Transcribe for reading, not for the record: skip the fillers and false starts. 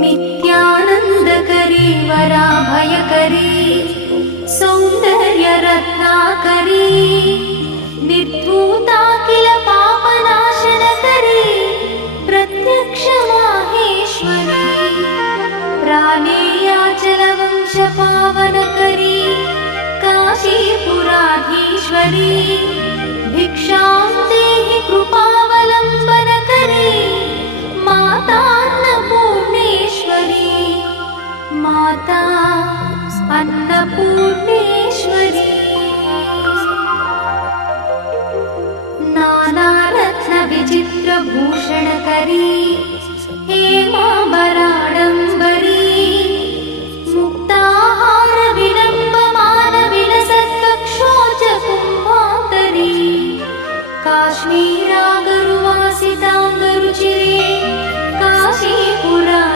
नित्यानन्दकरी वराभयकरी सौन्दर्यरत्नाकरी निर्धूताखिल पापनाशनकरी प्रत्यक्षमाहेश्वरी प्राणेयाचलवंशपावनकरी काशीपुराधीश्वरी भिक्षां देहि कृपा